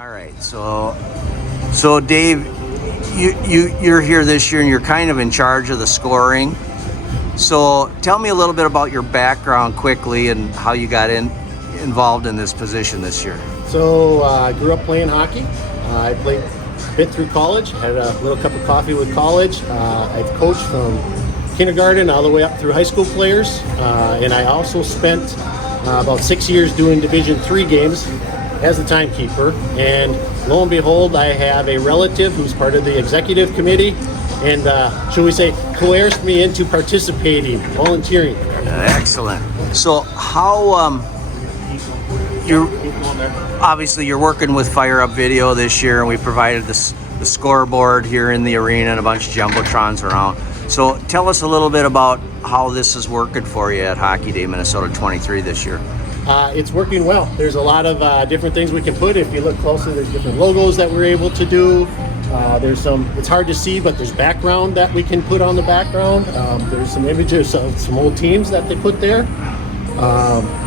All right, so Dave, you're here this year and you're kind of in charge of the scoring. So tell me a little bit about your background quickly and how you got involved in this position this year. So I grew up playing hockey. I played a bit through college, had a little cup of coffee with college. I've coached from kindergarten all the way up through high school players. And I also spent about 6 years doing Division III games as the timekeeper. And lo and behold, I have a relative who's part of the executive committee and, shall we say, coerced me into participating, volunteering. Excellent. So how, you're working with Fire Up Video this year, and we provided the scoreboard here in the arena and a bunch of jumbotrons around. So tell us a little bit about how this is working for you at Hockey Day Minnesota 23 this year. It's working well. There's a lot of different things we can put. If you look closely, there's different logos that we're able to do. There's some, it's hard to see, but there's background that we can put on the background. There's some images of some old teams that they put there.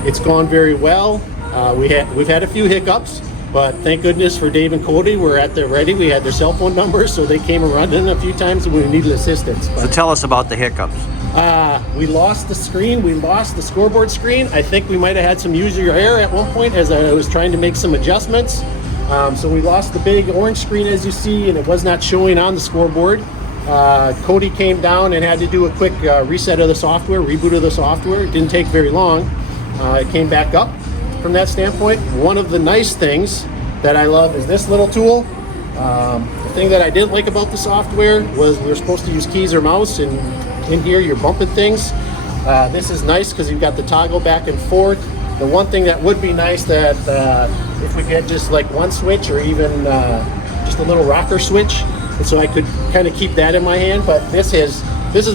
It's gone very well. We've had a few hiccups, but thank goodness for Dave and Cody. We're at the ready. We had their cell phone numbers, so they came running a few times when we needed assistance. So tell us about the hiccups. We lost the screen. We lost the scoreboard screen. I think we might have had some user error at one point as I was trying to make some adjustments. So we lost the big orange screen, as you see, and it was not showing on the scoreboard. Cody came down and had to do a quick reset of the software, reboot of the software. It didn't take very long. It came back up from that standpoint. One of the nice things that I love is this little tool. The thing that I didn't like about the software was we were supposed to use keys or mouse, and in here you're bumping things. This is nice because you've got the toggle back and forth. The one thing that would be nice that if we had just like one switch or even just a little rocker switch, and so I could kind of keep that in my hand. But this has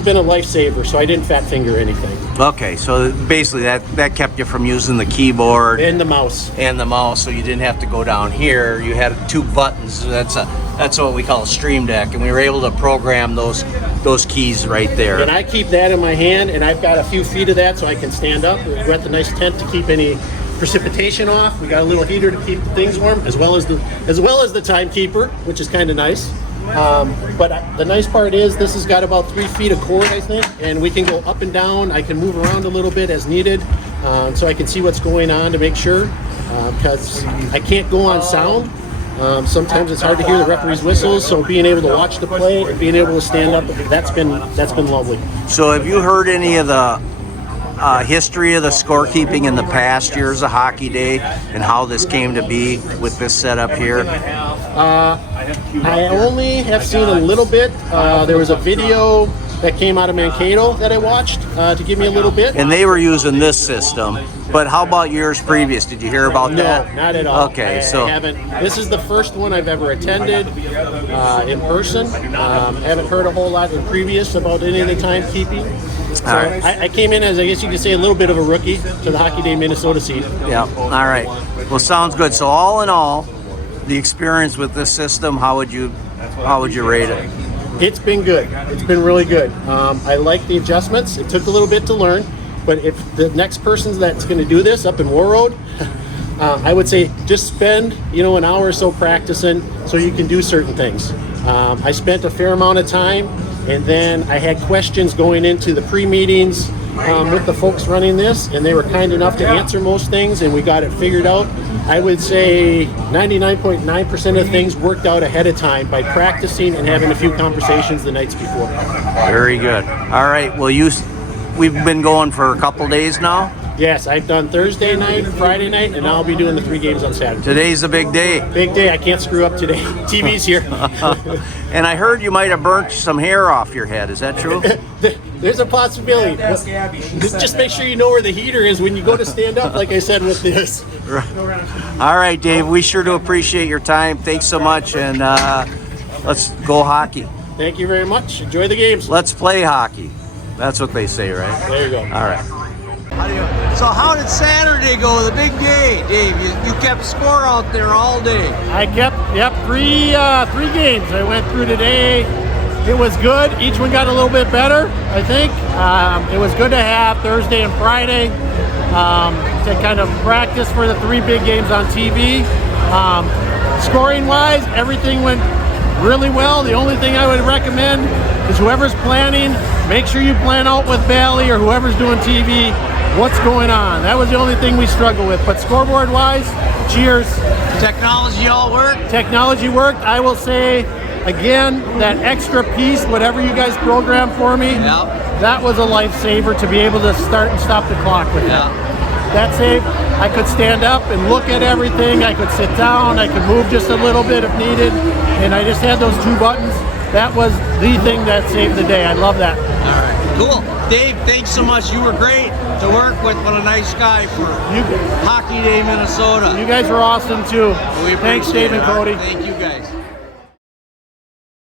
been a lifesaver, so I didn't fat finger anything. Okay, so basically that kept you from using the keyboard And the mouse, so you didn't have to go down here. You had two buttons. That's what we call a stream deck, and we were able to program those keys right there. and I keep that in my hand, and I've got a few feet of that so I can stand up. We've got the nice tent to keep any precipitation off. We got a little heater to keep the things warm, as well as the timekeeper, which is kind of nice. But the nice part is this has got about 3 feet of cord, I think, and we can go up and down. I can move around a little bit as needed, so I can see what's going on to make sure, because I can't go on sound. Sometimes it's hard to hear the referee's whistles, so being able to watch the play and being able to stand up, that's been lovely. So have you heard any of the history of the scorekeeping in the past years of Hockey Day and how this came to be with this setup here? I only have seen a little bit. There was a video that came out of Mankato that I watched to give me a little bit. And they were using this system. But how about years previous? Did you hear about that? No, not at all. Okay, I haven't. This is the first one I've ever attended in person. Haven't heard a whole lot in previous about any of the timekeeping. So right. I came in as, I guess you could say, a little bit of a rookie to the Hockey Day Minnesota scene. Yeah. All right. Well, sounds good. So all in all, the experience with this system, how would you rate it? It's been good. It's been really good. I like the adjustments. It took a little bit to learn, but if the next person that's going to do this up in War Road, I would say just spend an hour or so practicing so you can do certain things. I spent a fair amount of time, and then I had questions going into the pre-meetings with the folks running this, and they were kind enough to answer most things, and we got it figured out. I would say 99.9% of things worked out ahead of time by practicing and having a few conversations the nights before. Very good. All right. Well, we've been going for a couple days now. Yes, I've done Thursday night, Friday night, and now I'll be doing the 3 games on Saturday. Today's a big day. Big day. I can't screw up today. TV's here. And I heard you might have burnt some hair off your head. Is that true? There's a possibility. Just make sure you know where the heater is when you go to stand up, like I said with this. All right, Dave. We sure do appreciate your time. Thanks so much, and let's go hockey. Thank you very much. Enjoy the games. Let's play hockey. That's what they say, right? There you go. All right. So how did Saturday go, the big day? Dave, you kept score out there all day. I kept, three games I went through today. It was good. Each one got a little bit better, I think. It was good to have Thursday and Friday to kind of practice for the 3 big games on TV. Scoring wise, everything went really well. The only thing I would recommend is whoever's planning, make sure you plan out with Bally or whoever's doing TV what's going on. That was the only thing we struggled with. But scoreboard wise, cheers. Technology all worked? Technology worked. I will say again, that extra piece, whatever you guys programmed for me, that was a lifesaver to be able to start and stop the clock with that. That saved. I could stand up and look at everything. I could sit down. I could move just a little bit if needed. And I just had those 2 buttons. That was the thing that saved the day. I love that. All right, cool. Dave, thanks so much. You were great to work with. What a nice guy for Hockey Day, Minnesota. You guys were awesome too. We Thanks, Dave and Cody. Thank you guys.